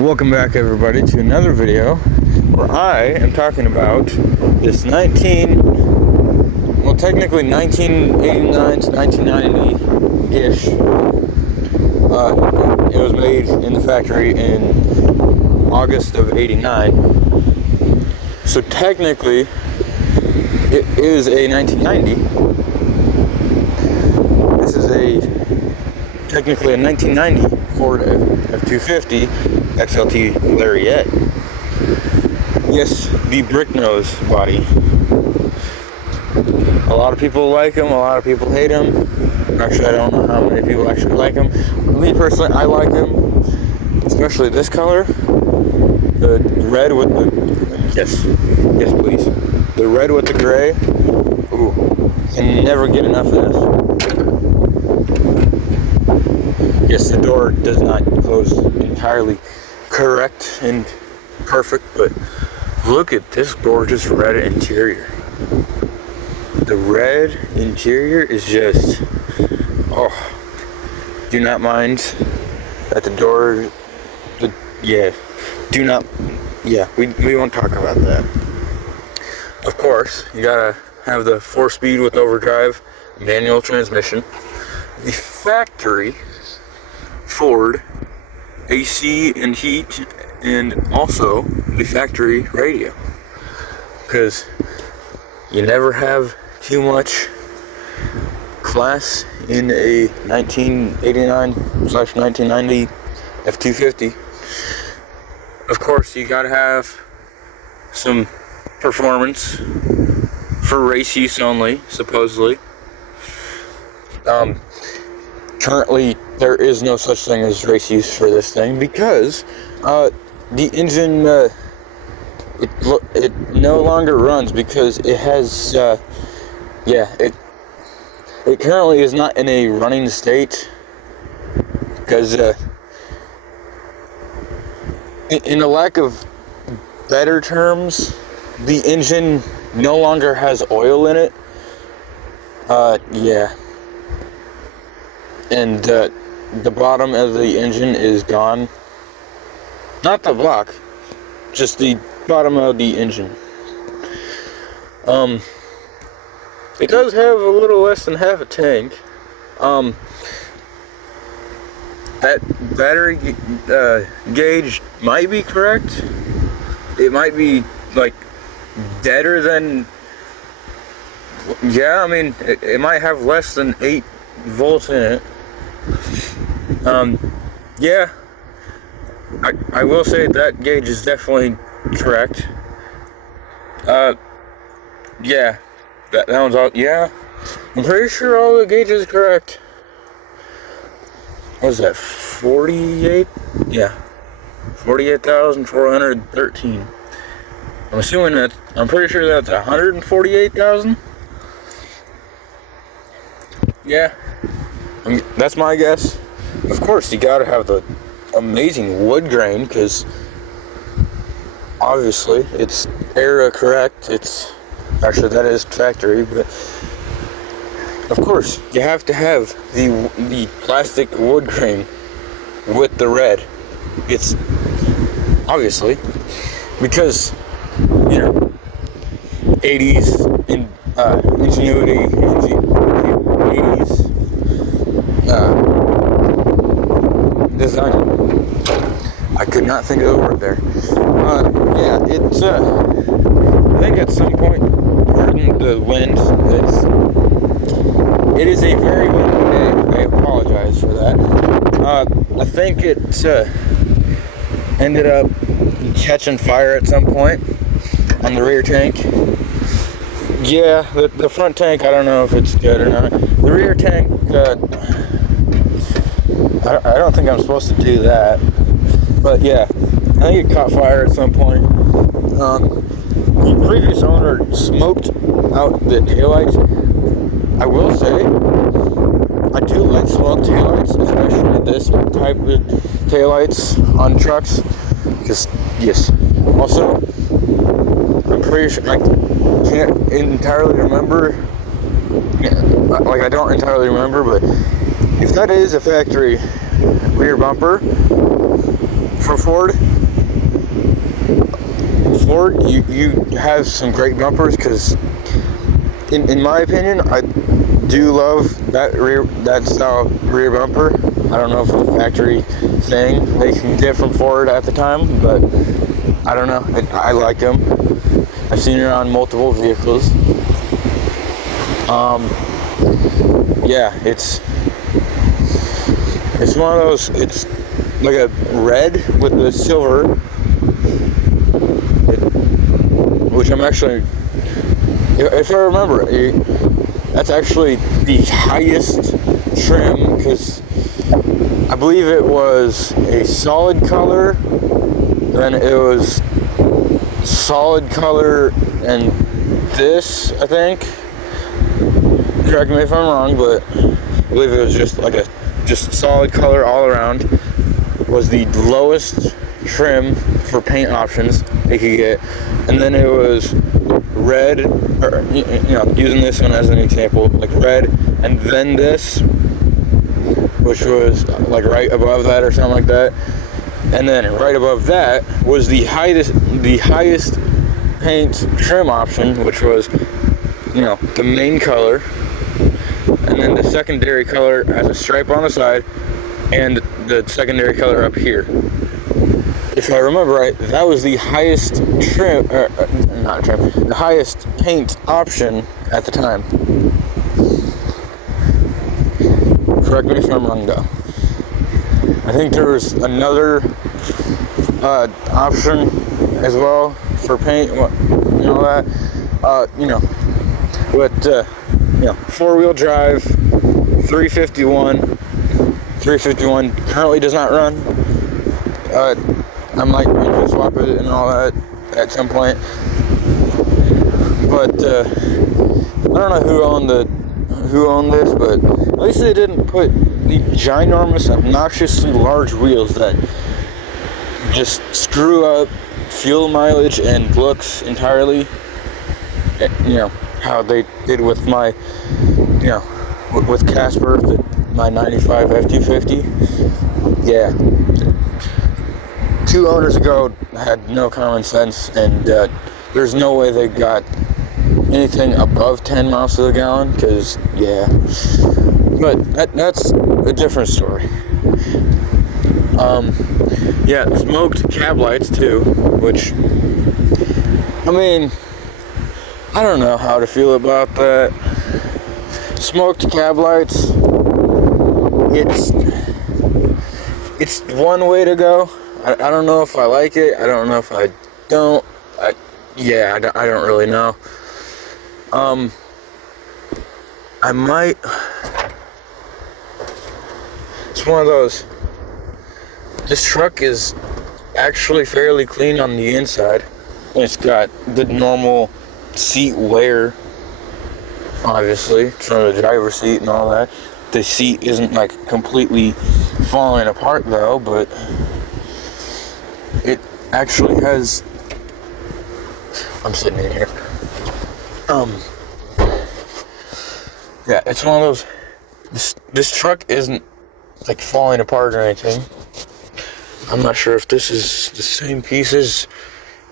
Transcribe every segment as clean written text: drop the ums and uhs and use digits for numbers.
Welcome back, everybody, to another video where I am talking about this technically 1989 to 1990-ish. It was made in the factory in August of 89. So technically, it is a 1990. This is technically a 1990 Ford F-250 XLT Lariat. Yes, the brick nose body. A lot of people like them, a lot of people hate them. Actually, I don't know how many people actually like them. Me personally, I like them, especially this color. The red with the, yes please. The red with the gray. Ooh, can never get enough of this. Yes, the door does not close entirely correct and perfect, but look at this gorgeous red interior. The red interior is just, do not mind that the door, we won't talk about that. Of course, you gotta have the 4-speed with overdrive manual transmission. The factory Ford AC and heat, and also the factory radio, because you never have too much class in a 1989/1990 F-250. Of course, you gotta have some performance for race use only, supposedly. Currently, there is no such thing as race use for this thing because the engine it no longer runs because it has it currently is not in a running state because in a lack of better terms, the engine no longer has oil in it. And the bottom of the engine is gone. Not the block, just the bottom of the engine. It does have a little less than half a tank. That battery gauge might be correct. It might be like deader than, it might have less than 8 volts in it. I will say that gauge is definitely correct. That one's all, I'm pretty sure all the gauges are correct. What was that, 48? Yeah, 48,413. I'm pretty sure that's 148,000. Yeah, that's my guess. Of course, you gotta have the amazing wood grain, because obviously it's era correct. Actually, that is factory, but of course you have to have the plastic wood grain with the red. It's obviously because 80s in ingenuity, 80s design. I could not think of the word there. It's I think at some point during the wind, it is a very windy day. I apologize for that. I think it ended up catching fire at some point on the rear tank. Yeah, the front tank, I don't know if it's good or not. The rear tank, I don't think I'm supposed to do that. But yeah, I think it caught fire at some point. The previous owner smoked out the taillights. I will say, I do like smoked taillights, especially this type of taillights on trucks. Yes. Also, I'm pretty sure, I can't entirely remember. I don't entirely remember, but if that is a factory rear bumper, for Ford, you have some great bumpers, because in my opinion, I do love that style rear bumper. I don't know if it's a factory thing they can get from Ford at the time, but I don't know. I like them. I've seen it on multiple vehicles. Yeah, it's one of those. It's like a red with the silver, which I'm actually, if I remember, that's actually the highest trim, because I believe it was a solid color, then it was solid color, and this, I think, correct me if I'm wrong, but I believe it was just solid color all around, was the lowest trim for paint options they could get. And then it was red, or, using this one as an example, like red, and then this, which was like right above that or something like that. And then right above that was the highest paint trim option, which was, the main color, and then the secondary color as a stripe on the side, and the secondary color up here. If I remember right, that was the highest the highest paint option at the time. Correct me if I'm wrong, though. I think there was another option as well for paint, and all that. With four-wheel drive, 351. 351 currently does not run. I might maybe swap it and all that at some point. But I don't know who owned this, but at least they didn't put the ginormous, obnoxiously large wheels that just screw up fuel mileage and looks entirely. How they did with my, with Casper, my 95 F250. Yeah. 2 owners ago had no common sense, and there's no way they got anything above 10 miles to the gallon, because, yeah. But that's a different story. Smoked cab lights, too, which, I don't know how to feel about that. Smoked cab lights, it's one way to go. I don't know if I like it. I don't know if I don't. I don't really know. I might. It's one of those. This truck is actually fairly clean on the inside. It's got the normal seat wear, obviously, from the driver's seat and all that. The seat isn't like completely falling apart though, but it actually has. I'm sitting in here. Yeah, it's one of those. This truck isn't like falling apart or anything. I'm not sure if this is the same pieces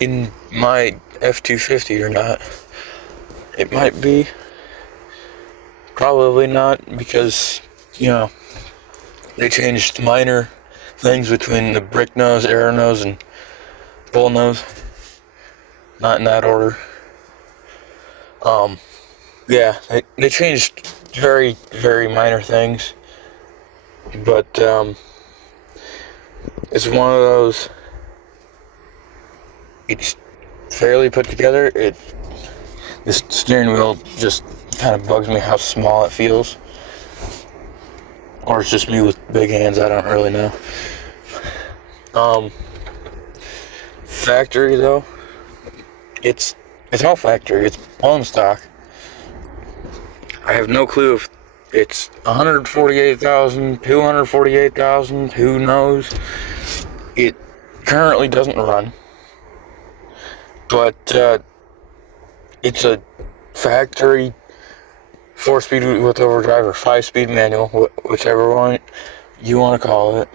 in my F250 or not. It might be. Probably not, because, they changed minor things between the brick nose, arrow nose, and bull nose. Not in that order. They changed very, very minor things. But, it's one of those. It's fairly put together. This steering wheel just kind of bugs me how small it feels. Or it's just me with big hands, I don't really know. Factory though, it's all factory. It's bone stock. I have no clue if it's 148,000, 248,000, who knows. It currently doesn't run, but it's a factory 4-speed with overdrive or 5-speed manual, whichever one you want to call it.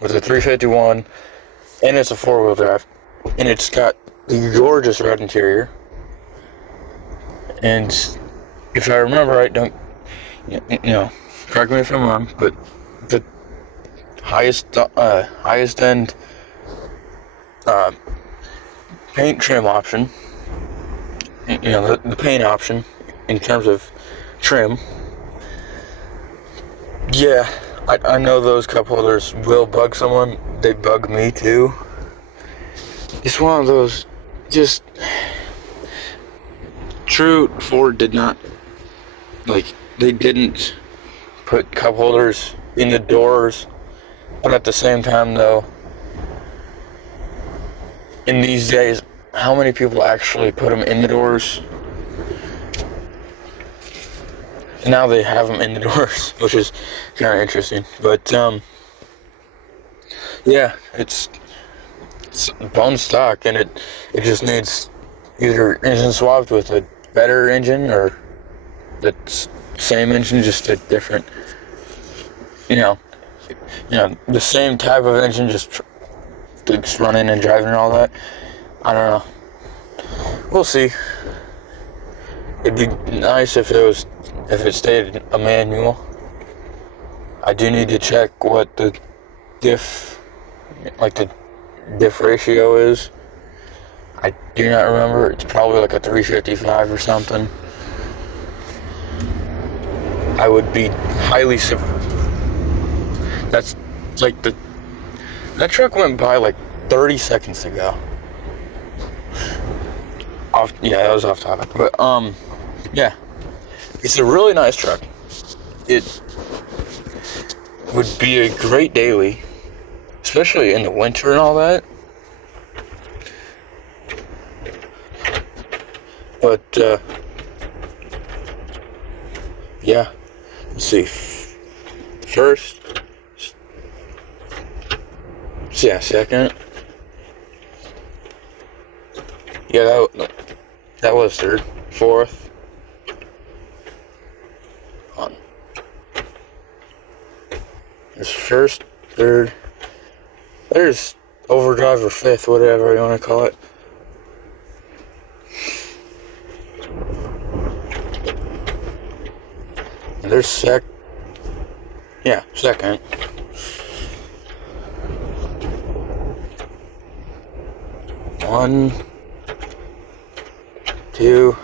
with a 351, and it's a 4-wheel drive, and it's got the gorgeous red interior. And if I remember right, don't correct me if I'm wrong, but the highest end paint trim option, the paint option in terms of trim. Yeah, I know those cup holders will bug someone. They bug me too. It's one of those, just, true, Ford did not, they didn't put cup holders in the doors, but at the same time though, in these days, how many people actually put them in the doors? Now they have them in the doors, which is kind of interesting. But yeah, it's bone stock, and it just needs either engine swapped with a better engine, or the same engine, just a different, the same type of engine, just running and driving and all that. I don't know. We'll see. It'd be nice if it stayed a manual. I do need to check what the diff ratio is. I do not remember. It's probably like a 355 or something. I would be highly surprised. That's like that truck went by like 30 seconds ago. That was off topic. But yeah. It's a really nice truck. It would be a great daily, especially in the winter and all that. But yeah, let's see. Second. Yeah, that was third. Fourth. There's first, third. There's overdrive or fifth, whatever you want to call it. And there's second. 1, 2.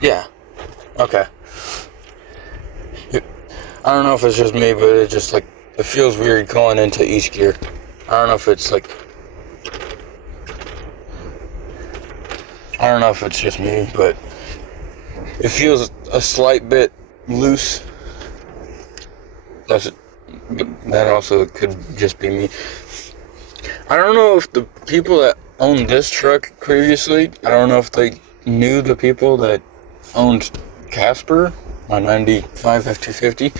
Yeah. Okay. I don't know if it's just me, but it just it feels weird going into each gear. I don't know if it's just me, but it feels a slight bit loose. That also could just be me. I don't know if the people that owned this truck previously, I don't know if they knew the people that owned Casper, my 95 F250.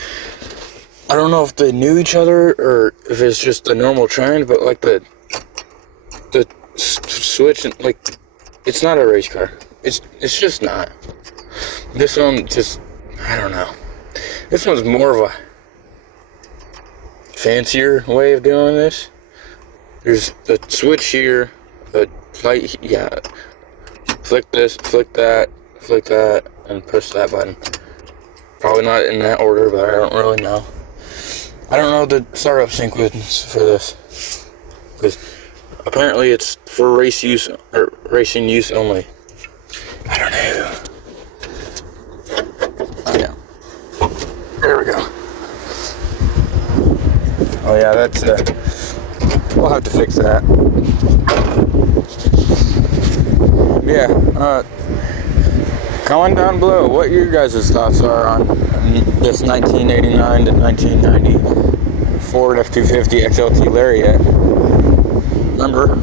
I don't know if they knew each other or if it's just a normal trend, but the switch, it's not a race car. It's just not. This one I don't know. This one's more of a fancier way of doing this. There's the switch here, the light, flick this, flick that, and push that button. Probably not in that order, but I don't really know. I don't know the startup sequence for this, because apparently it's for race use or racing use only. I don't know. Oh yeah, there we go. Oh yeah, that's we'll have to fix that. Yeah, comment down below what your guys' thoughts are on this 1989 to 1990 Ford F250 XLT Lariat. Remember,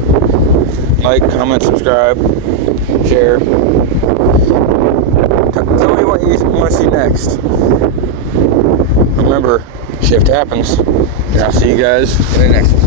like, comment, subscribe, share. Tell me what you want to see next. Remember, shift happens, and I'll see you guys in the next one.